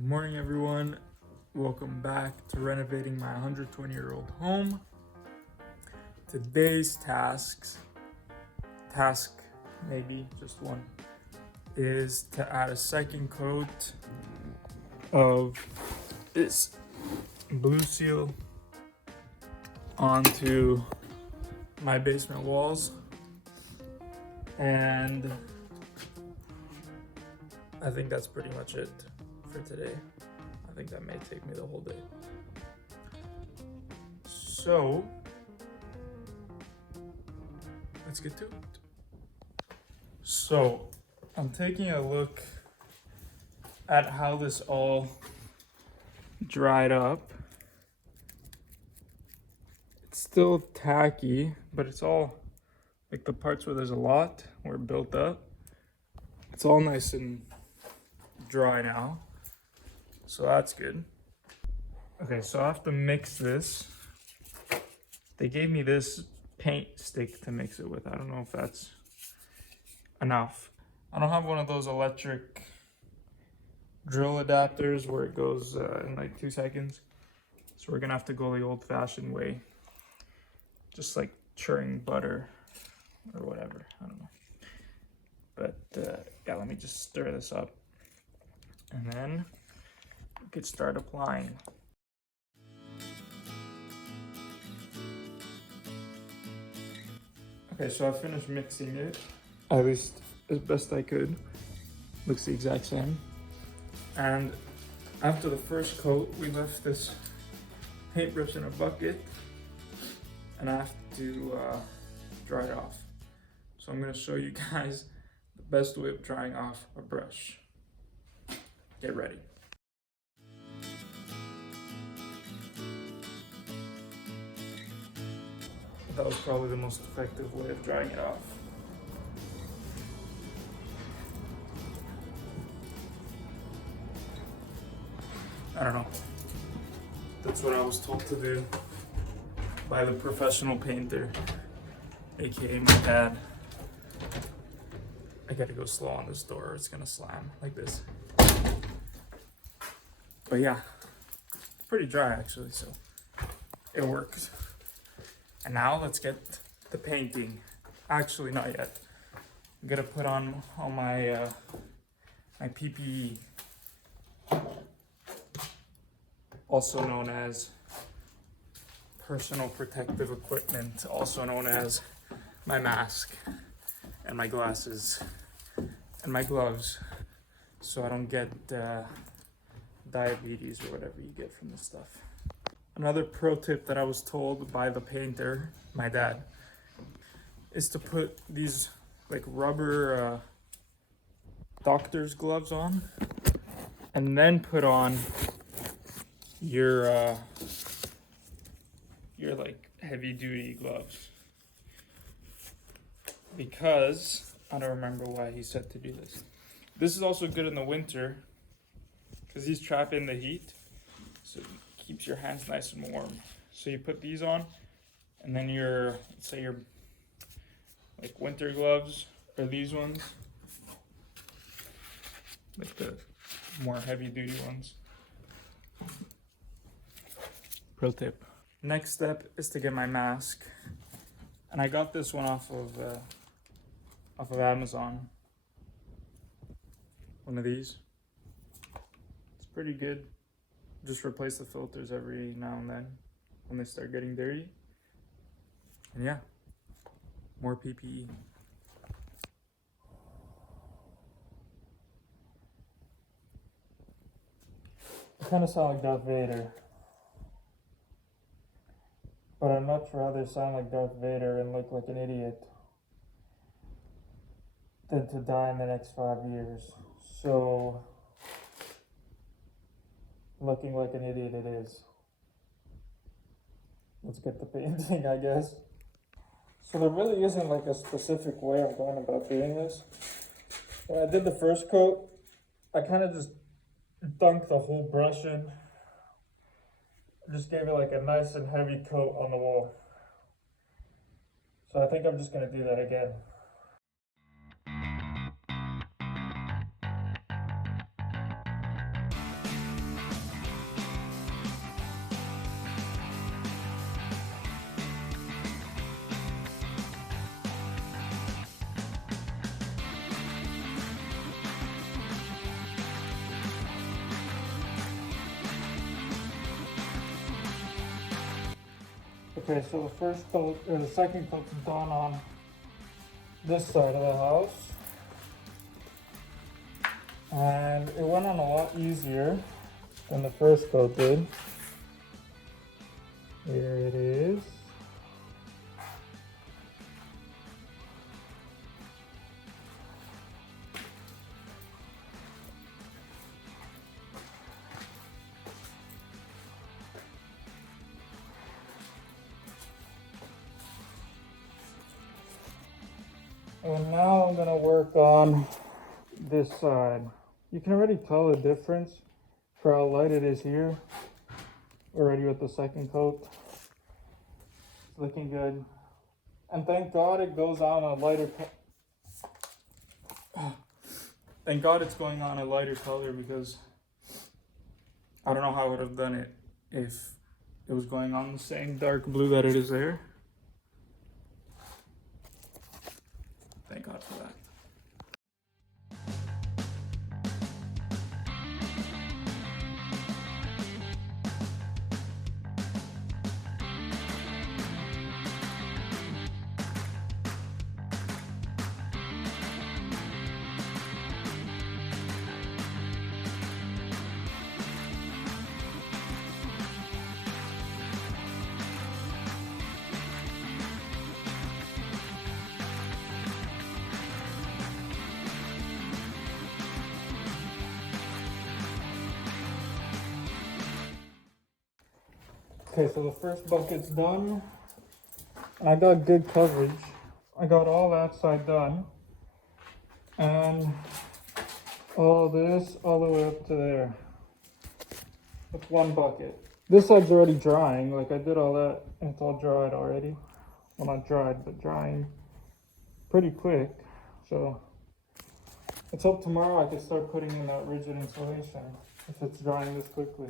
Good morning, everyone. Welcome back to renovating my 120-year-old home. Today's task, maybe just one, is to add a second coat of this blue seal onto my basement walls. And I think that's pretty much it for today. I think that may take me the whole day. So let's get to it. So I'm taking a look at how this all dried up. It's still tacky, but it's all like the parts where there's a lot were built up. It's all nice and dry now, so that's good. Okay, so I have to mix this. They gave me this paint stick to mix it with. I don't know if that's enough. I don't have one of those electric drill adapters where it goes in like 2 seconds, so we're gonna have to go the old-fashioned way, just like churning butter or whatever. I don't know, but yeah, let me just stir this up and then we could start applying. Okay, so I finished mixing it, at least as best I could. Looks the exact same. And after the first coat, we left this paintbrush in a bucket, and I have to dry it off. So I'm gonna show you guys the best way of drying off a brush. Get ready. That was probably the most effective way of drying it off. I don't know. That's what I was told to do by the professional painter, aka my dad. I gotta go slow on this door or it's gonna slam like this. But yeah, it's pretty dry actually, so it works. And now let's get the painting. Actually, not yet. I'm gonna put on all my my PPE, also known as personal protective equipment, also known as my mask and my glasses and my gloves, so I don't get diabetes or whatever you get from this stuff. Another pro tip that I was told by the painter, my dad, is to put these like rubber doctor's gloves on and then put on your like heavy duty gloves, because I don't remember why he said to do this. This is also good in the winter because he's trapping the heat, so it keeps your hands nice and warm. So you put these on, and then your, let's say your like winter gloves are these ones, like the more heavy duty ones. Pro tip. Next step is to get my mask, and I got this one off of Amazon. One of these. It's pretty good. Just replace the filters every now and then when they start getting dirty. And yeah, more PPE. I kind of sound like Darth Vader, but I'd much rather sound like Darth Vader and look like an idiot than to die in the next 5 years. So, looking like an idiot it is. Let's get the painting, I guess. So there really isn't like a specific way I'm going about doing this. When I did the first coat, I kind of just dunked the whole brush in. Just gave it like a nice and heavy coat on the wall. So I think I'm just gonna do that again. Okay, so the first coat, or the second coat's done on this side of the house. And it went on a lot easier than the first coat did. Here it is. And now I'm gonna work on this side. You can already tell the difference for how light it is here. Already with the second coat. It's looking good. And thank God it goes on a lighter thank God it's going on a lighter color, because I don't know how I would have done it if it was going on the same dark blue that it is there. Thank God for that. Okay, so the first bucket's done, and I got good coverage. I got all that side done, and all this all the way up to there. That's one bucket. This side's already drying, like I did all that, and it's all dried already. Well, not dried, but drying pretty quick. So let's hope tomorrow I can start putting in that rigid insulation if it's drying this quickly.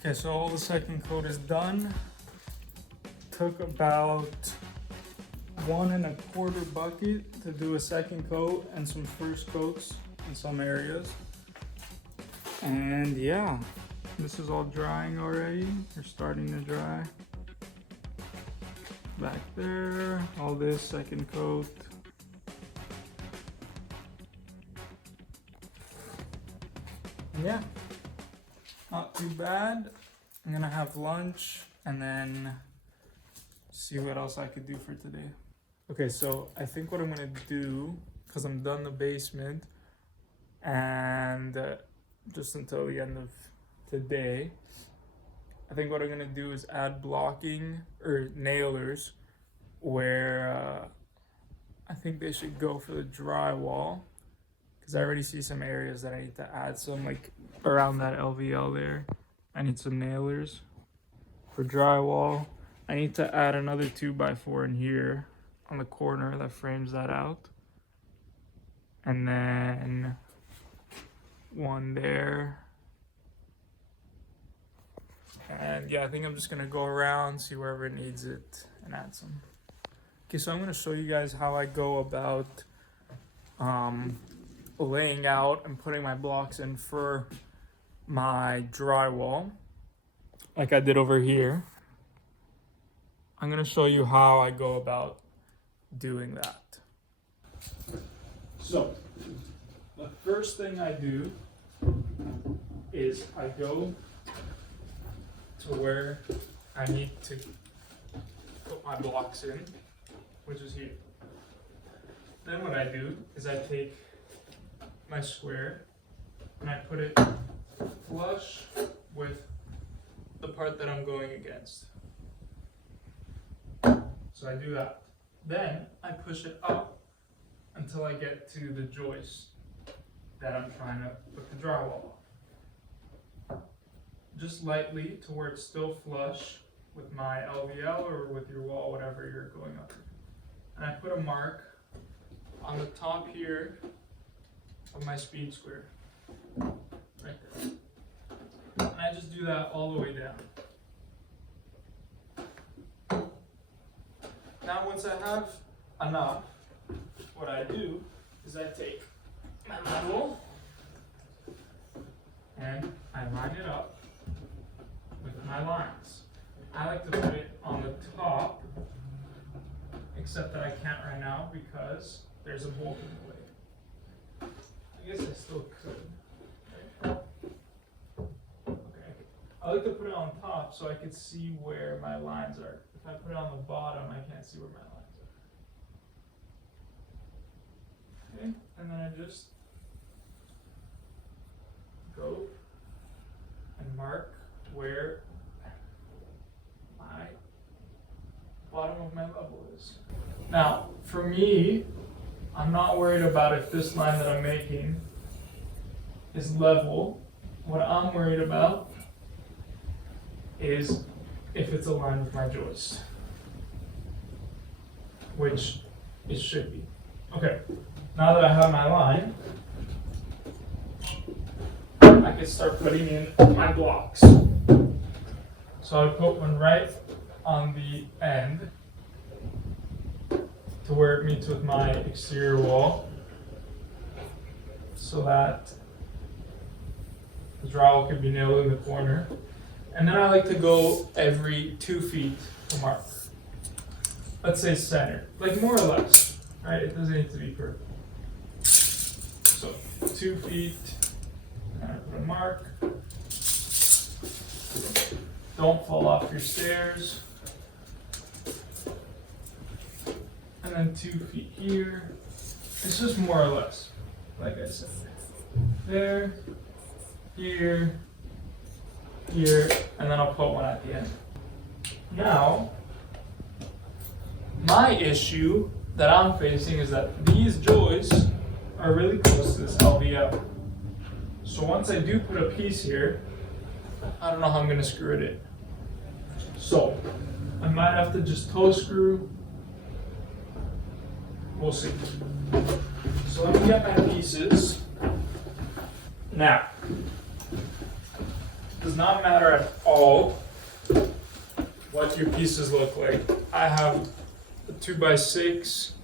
Okay, so all the second coat is done. Took about 1¼ bucket to do a second coat and some first coats in some areas. And yeah, this is all drying already. They're starting to dry. Back there, all this second coat. And yeah, not too bad. I'm gonna have lunch and then see what else I could do for today. Okay, so I think what I'm gonna do, because I'm done the basement and just until the end of today, I think what I'm gonna do is add blocking or nailers where I think they should go for the drywall, because I already see some areas that I need to add some, like around that LVL there. I need some nailers for drywall. I need to add another 2x4 in here on the corner that frames that out. And then one there. And yeah, I think I'm just gonna go around, see wherever it needs it, and add some. Okay, so I'm gonna show you guys how I go about laying out and putting my blocks in for my drywall, like I did over here. I'm gonna show you how I go about doing that. So the first thing I do is I go to where I need to put my blocks in, which is here. Then what I do is I take my square and I put it flush with the part that I'm going against. So I do that. Then I push it up until I get to the joist that I'm trying to put the drywall on. Just lightly to where it's still flush with my LVL or with your wall, whatever you're going up. And I put a mark on the top here of my speed square. Right there. And I just do that all the way down. Now once I have enough, what I do is I take my level and I line it up with my lines. I like to put it on the top, except that I can't right now because there's a bolt in the way. I guess I still could. Okay. I like to put it on top so I could see where my lines are. If I put it on the bottom, I can't see where my lines are. Okay, and then I just go and mark where my bottom of my level is. Now, for me, I'm not worried about if this line that I'm making is level. What I'm worried about is if it's aligned with my joist, which it should be. Okay, now that I have my line, I can start putting in my blocks. So I put one right on the end to where it meets with my exterior wall so that the drywall can be nailed in the corner. And then I like to go every 2 feet to mark. Let's say center, like more or less, right? It doesn't need to be perfect. So 2 feet, and I put a mark. Don't fall off your stairs. And then 2 feet here. It's just more or less, like I said. There, here, here, and then I'll put one at the end. Now, my issue that I'm facing is that these joists are really close to this LVL. So once I do put a piece here, I don't know how I'm gonna screw it in. So, I might have to just toe screw. We'll see. So let me get my pieces. Now, it does not matter at all what your pieces look like. I have a 2x6.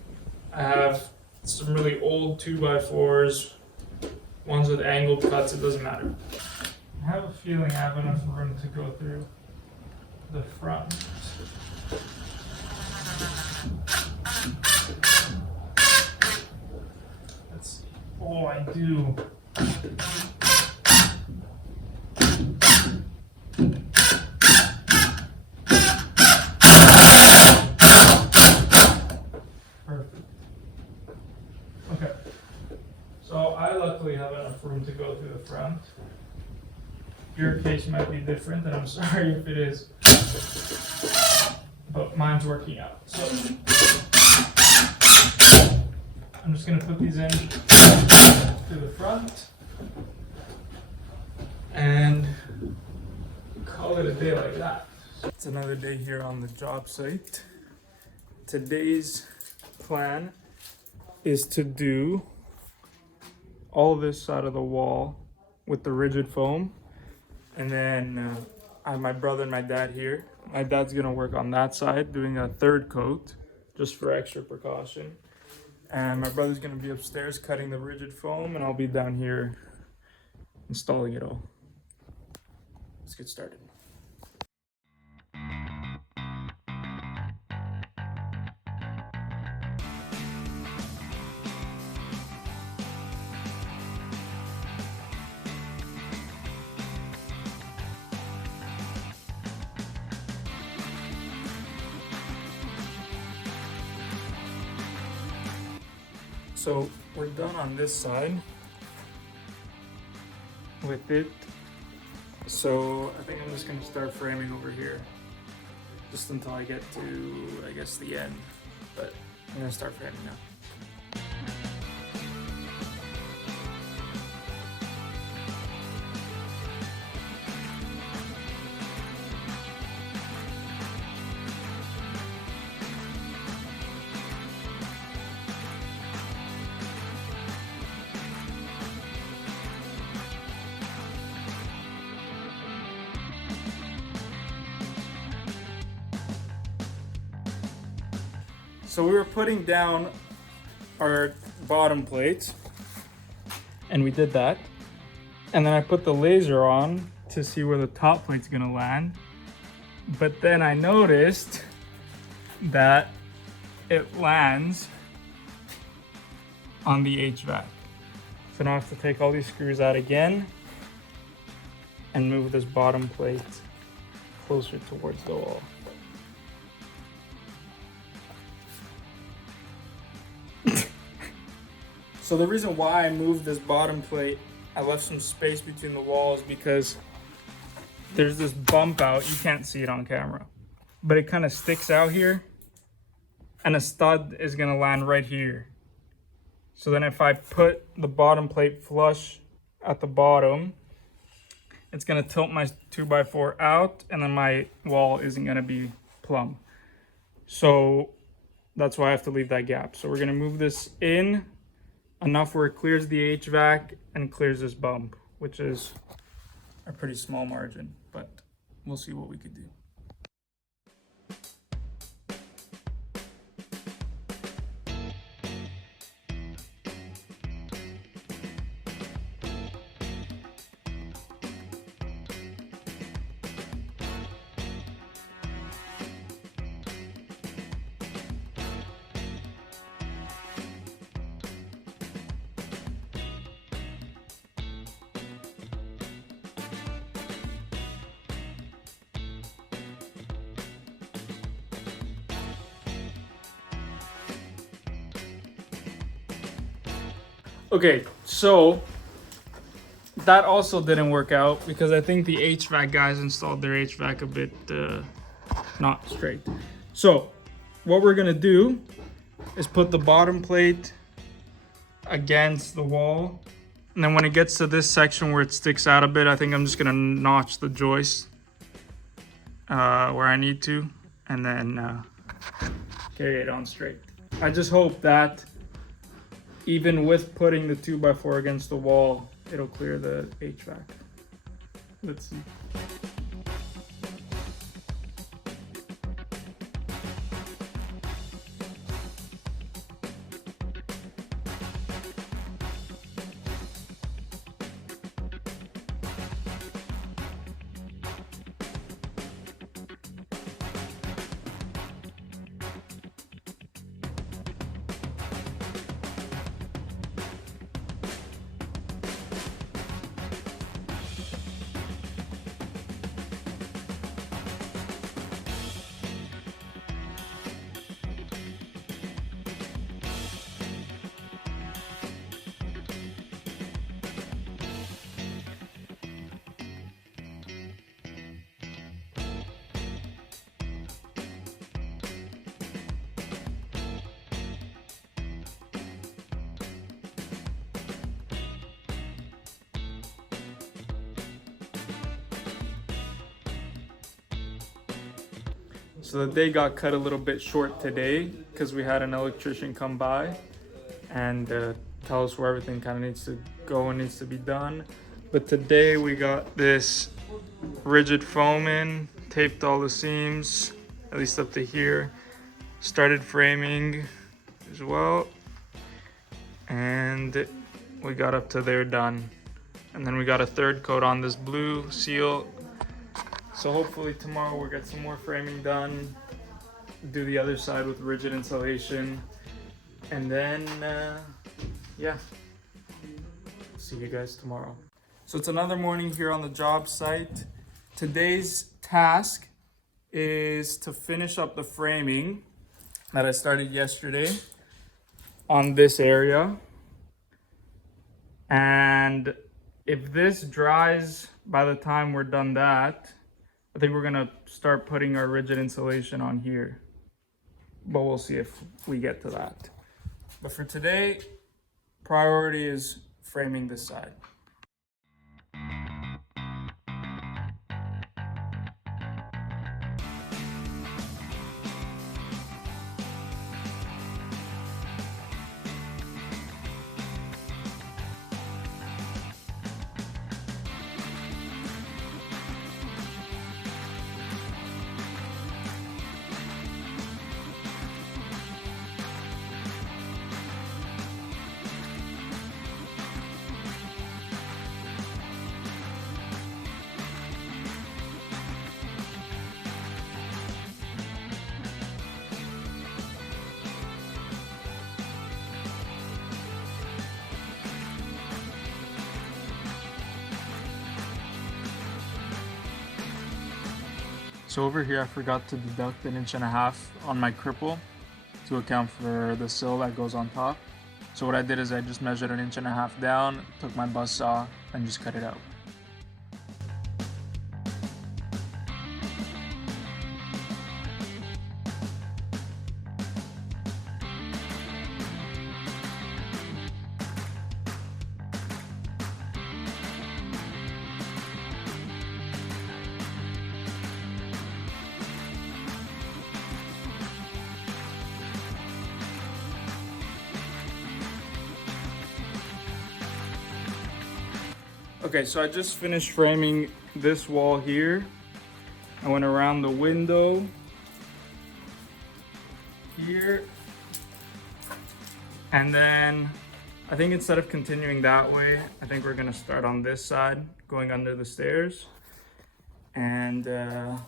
I have some really old 2x4s, ones with angled cuts, it doesn't matter. I have a feeling I have enough room to go through the front. Let's see. Oh, I do. Perfect. Okay. So I luckily have enough room to go through the front. Your case might be different, and I'm sorry if it is. But mine's working out. So I'm just going to put these in to the front and call it a day like that. It's another day here on the job site. Today's plan is to do all this side of the wall with the rigid foam, and then I have my brother and my dad here. My dad's gonna work on that side doing a third coat just for extra precaution, and my brother's gonna be upstairs cutting the rigid foam, and I'll be down here installing it all. Let's get started. So we're done on this side with it. So I think I'm just gonna start framing over here, just until I get to, I guess, the end. But I'm gonna start framing now. So we were putting down our bottom plates, and we did that. And then I put the laser on to see where the top plate's gonna land. But then I noticed that it lands on the HVAC. So now I have to take all these screws out again and move this bottom plate closer towards the wall. So the reason why I moved this bottom plate, I left some space between the walls because there's this bump out. You can't see it on camera, but it kind of sticks out here, and a stud is gonna land right here. So then if I put the bottom plate flush at the bottom, it's gonna tilt my 2x4 out, and then my wall isn't gonna be plumb. So that's why I have to leave that gap. So we're gonna move this in enough where it clears the HVAC and clears this bump, which is a pretty small margin, but we'll see what we could do. Okay, so that also didn't work out because I think the HVAC guys installed their HVAC a bit not straight. So what we're gonna do is put the bottom plate against the wall, and then when it gets to this section where it sticks out a bit, I think I'm just gonna notch the joist where I need to, and then carry it on straight. I just hope that even with putting the 2x4 against the wall, it'll clear the HVAC. Let's see. So the day got cut a little bit short today because we had an electrician come by and tell us where everything kind of needs to go and needs to be done. But today we got this rigid foam in, taped all the seams, at least up to here, started framing as well, and we got up to there done. And then we got a third coat on this blue seal. So hopefully tomorrow we'll get some more framing done, do the other side with rigid insulation, and then yeah, see you guys tomorrow. So it's another morning here on the job site. Today's task is to finish up the framing that I started yesterday. on this area. And if this dries by the time we're done that, I think we're gonna start putting our rigid insulation on here. But we'll see if we get to that. But for today, priority is framing this side. So over here, I forgot to deduct 1.5 inches on my cripple to account for the sill that goes on top. So what I did is I just measured 1.5 inches down, took my buzz saw, and just cut it out. Okay, so I just finished framing this wall here. I went around the window here. And then I think instead of continuing that way, I think we're gonna start on this side, going under the stairs. And I'm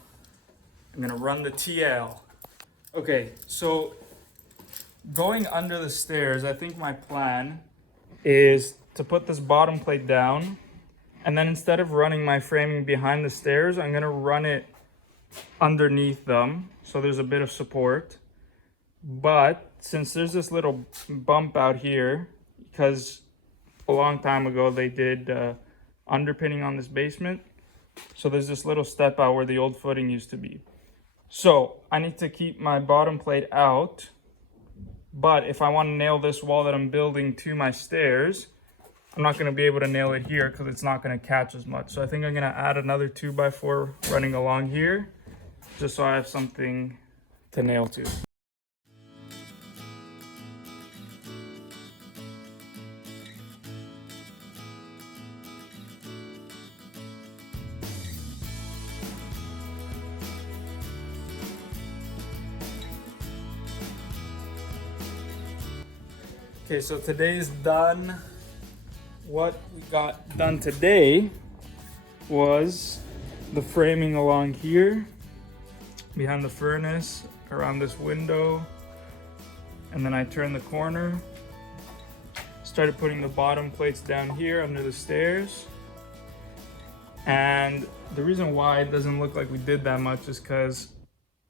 gonna run the TL. Okay, so going under the stairs, I think my plan is to put this bottom plate down. And then instead of running my framing behind the stairs, I'm gonna run it underneath them, so there's a bit of support. But since there's this little bump out here, because a long time ago they did underpinning on this basement, so there's this little step out where the old footing used to be. So I need to keep my bottom plate out, but if I want to nail this wall that I'm building to my stairs, I'm not going to be able to nail it here because it's not going to catch as much. So I think I'm going to add another 2x4 running along here, just so I have something to nail to. Okay, so today's done. What we got done today was the framing along here, behind the furnace, around this window, and then I turned the corner, started putting the bottom plates down here under the stairs. And the reason why it doesn't look like we did that much is because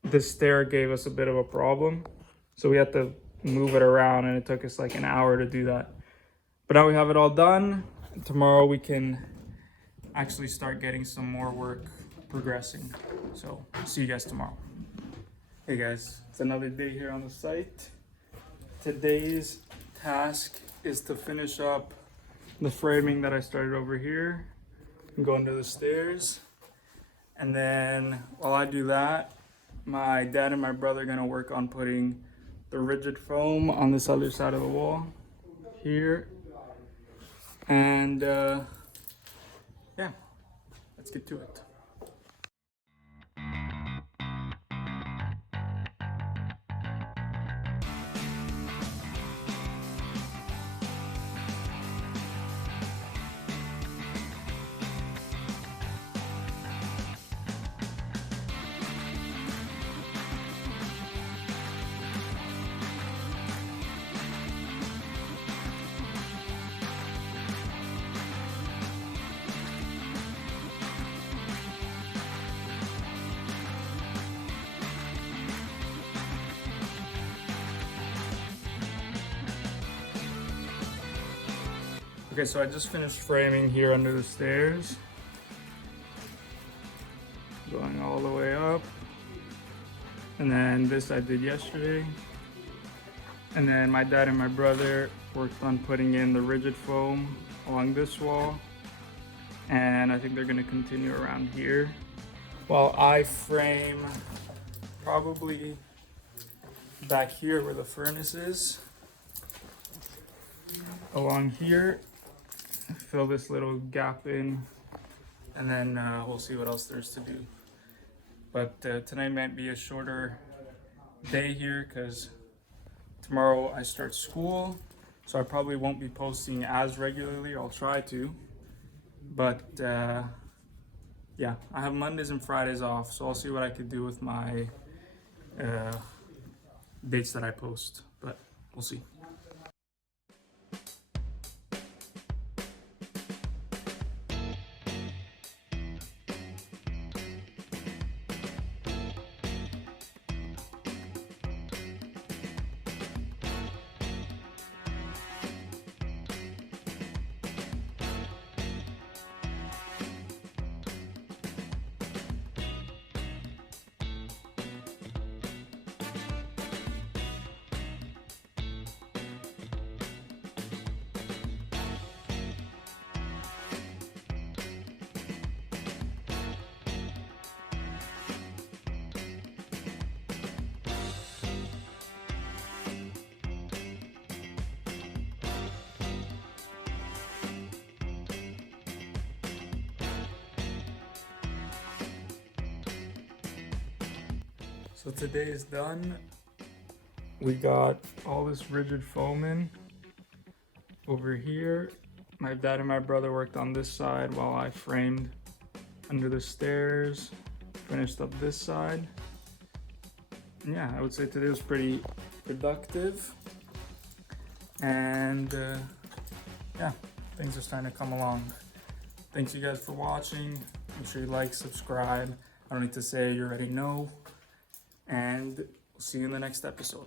this stair gave us a bit of a problem. So we had to move it around and it took us like an hour to do that. But now we have it all done. Tomorrow we can actually start getting some more work progressing. So see you guys tomorrow. Hey guys, it's another day here on the site. Today's task is to finish up the framing that I started over here and go under the stairs. And then while I do that, my dad and my brother are gonna work on putting the rigid foam on this other side of the wall here. And yeah, let's get to it. Okay, so I just finished framing here under the stairs. Going all the way up. And then this I did yesterday. And then my dad and my brother worked on putting in the rigid foam along this wall. And I think they're gonna continue around here. While I frame probably back here where the furnace is. Along here, fill this little gap in, and then we'll see what else there's to do. But tonight might be a shorter day here because tomorrow I start school, so I probably won't be posting as regularly. I'll try to, but yeah, I have Mondays and Fridays off, so I'll see what I could do with my dates that I post, but we'll see. So today is done. We got all this rigid foam in over here. My dad and my brother worked on this side while I framed under the stairs, finished up this side. And yeah, I would say today was pretty productive. And yeah, things are starting to come along. Thanks you guys for watching. Make sure you like, subscribe. I don't need to say, you already know. And we'll see you in the next episode.